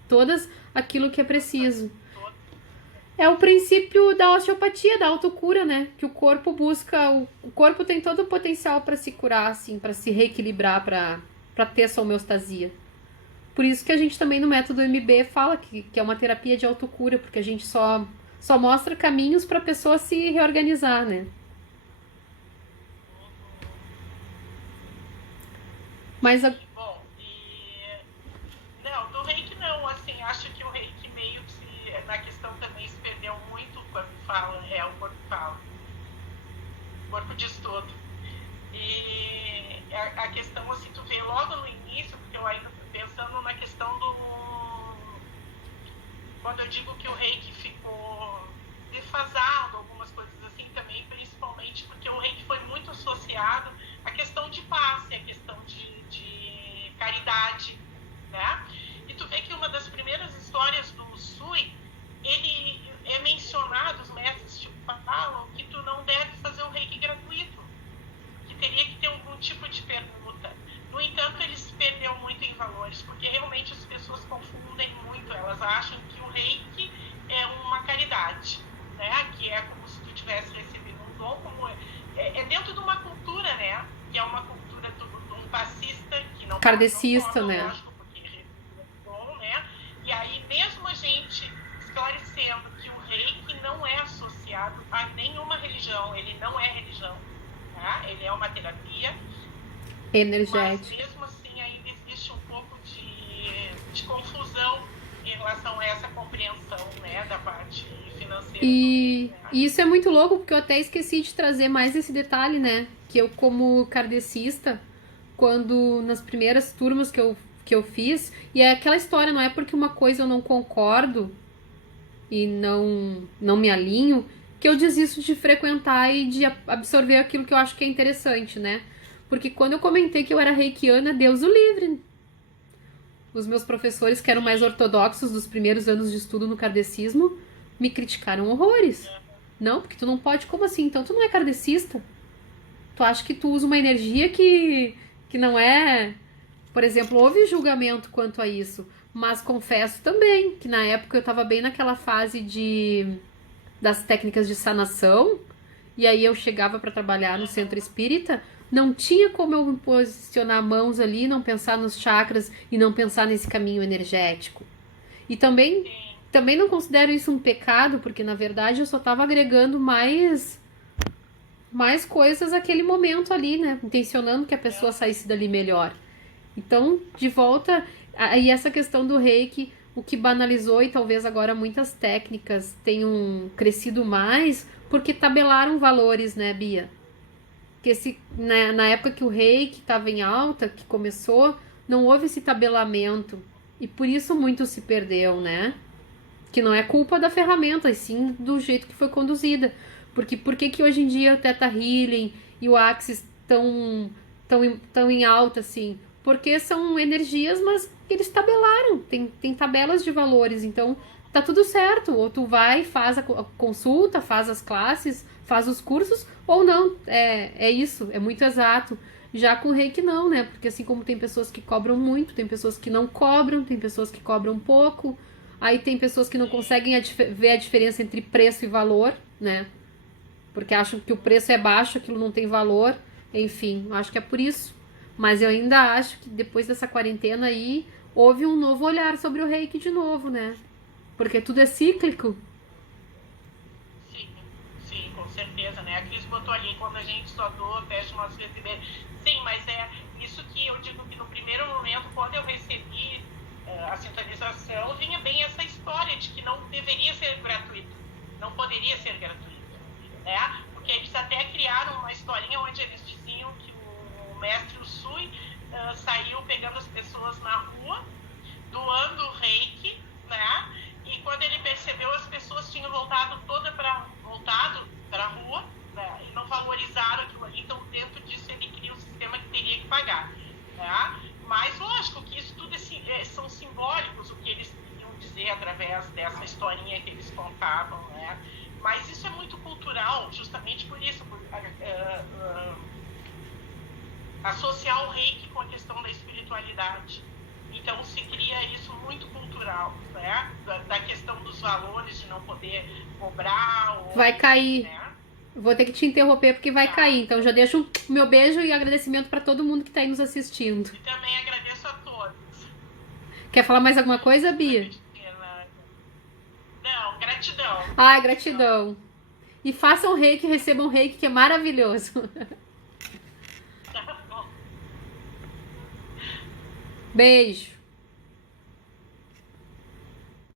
todas aquilo que é preciso. É o princípio da osteopatia, da autocura, né? Que o corpo busca... O corpo tem todo o potencial para se curar, assim, para se reequilibrar, para ter essa homeostasia. Por isso que a gente também no método MB fala que é uma terapia de autocura, porque a gente só mostra caminhos para a pessoa se reorganizar, né? Mas Bom, não, do reiki não, assim, acho que o reiki meio que na questão também se perdeu muito quando fala, o corpo fala. O corpo diz tudo. E a questão, assim, tu vê logo no início, porque pensando na questão do... Quando eu digo que o reiki ficou defasado, algumas coisas assim também, principalmente porque o reiki foi muito associado à questão de passe, à questão de caridade, né? E tu vê que uma das primeiras histórias do Sui, ele é mencionado, os mestres tipo, falam que tu não deve fazer o reiki gratuito, que teria que ter algum tipo de permuta. No entanto, ele se perdeu muito em valores, porque realmente as pessoas confundem muito, elas acham que o reiki é uma caridade, né? Que é como se tu tivesse recebido um dom, como é dentro de uma cultura, né? Que é uma cultura de um passista que não kardecista, não, né? Lógico, porque recebeu dom, né? E aí mesmo a gente esclarecendo que o reiki não é associado a nenhuma religião, ele não é religião, tá? Ele é uma terapia Energética. mas mesmo assim ainda existe um pouco de confusão em relação a essa compreensão, né, da parte financeira E do reiki, né? isso é muito louco, porque eu até esqueci de trazer mais esse detalhe, né? Que eu, como kardecista, quando nas primeiras turmas que eu fiz, e é aquela história, não é porque uma coisa eu não concordo e não me alinho, que eu desisto de frequentar e de absorver aquilo que eu acho que é interessante, né? Porque quando eu comentei que eu era reikiana, Deus o livre. Os meus professores, que eram mais ortodoxos dos primeiros anos de estudo no kardecismo, me criticaram horrores. Não, porque tu não pode, como assim? Então tu não é kardecista? Tu acha que tu usa uma energia que não é... Por exemplo, houve julgamento quanto a isso, mas confesso também que na época eu estava bem naquela fase das técnicas de sanação, e aí eu chegava para trabalhar no centro espírita, não tinha como eu me posicionar mãos ali, não pensar nos chakras e não pensar nesse caminho energético. E também não considero isso um pecado, porque na verdade eu só estava agregando mais coisas naquele momento ali, né? Intencionando que a pessoa saísse dali melhor. Então, de volta, aí essa questão do reiki, o que banalizou e talvez agora muitas técnicas tenham crescido mais, porque tabelaram valores, né, Bia? Que na época que o reiki estava em alta, que começou, não houve esse tabelamento. E por isso muito se perdeu, né? Que não é culpa da ferramenta, e sim do jeito que foi conduzida. Porque por que hoje em dia o Theta Healing e o Axis tão em alta, assim? Porque são energias, mas eles tabelaram. Tem tabelas de valores, então tá tudo certo. Ou tu vai, faz a consulta, faz as classes, faz os cursos, ou não. É isso, é muito exato. Já com o reiki não, né? Porque assim como tem pessoas que cobram muito, tem pessoas que não cobram, tem pessoas que cobram pouco. Aí tem pessoas que não conseguem ver a diferença entre preço e valor, né? Porque acham que o preço é baixo, aquilo não tem valor. Enfim, acho que é por isso. Mas eu ainda acho que depois dessa quarentena aí, houve um novo olhar sobre o reiki de novo, né? Porque tudo é cíclico. Sim, com certeza, né? A Cris botou ali, quando a gente só doa, fecha o nosso receber. Sim, mas é isso que eu digo que no primeiro momento, quando eu recebi a sintonização, vinha bem essa história de que não deveria ser gratuito, não poderia ser gratuito, né? Porque eles até criaram uma historinha onde eles diziam que o mestre Usui saiu pegando as pessoas na rua, doando reiki, né? E quando ele percebeu, as pessoas tinham voltado para a rua, né? E não valorizaram aquilo ali. Então, dentro disso, ele cria um sistema que teria que pagar, né? Mas, lógico que isso tudo são simbólicos, o que eles queriam dizer através dessa historinha que eles contavam, né? Mas isso é muito cultural, justamente por isso, associar o reiki com a questão da espiritualidade. Então se cria isso muito cultural, né? Da questão dos valores, de não poder cobrar. Vai cair. Né? Vou ter que te interromper porque vai cair. Então já deixo o meu beijo e agradecimento para todo mundo que está aí nos assistindo. E também agradeço a todos. Quer falar mais alguma coisa, Bia? Não, gratidão. Ai, gratidão. E façam reiki, recebam reiki, que é maravilhoso. Beijo.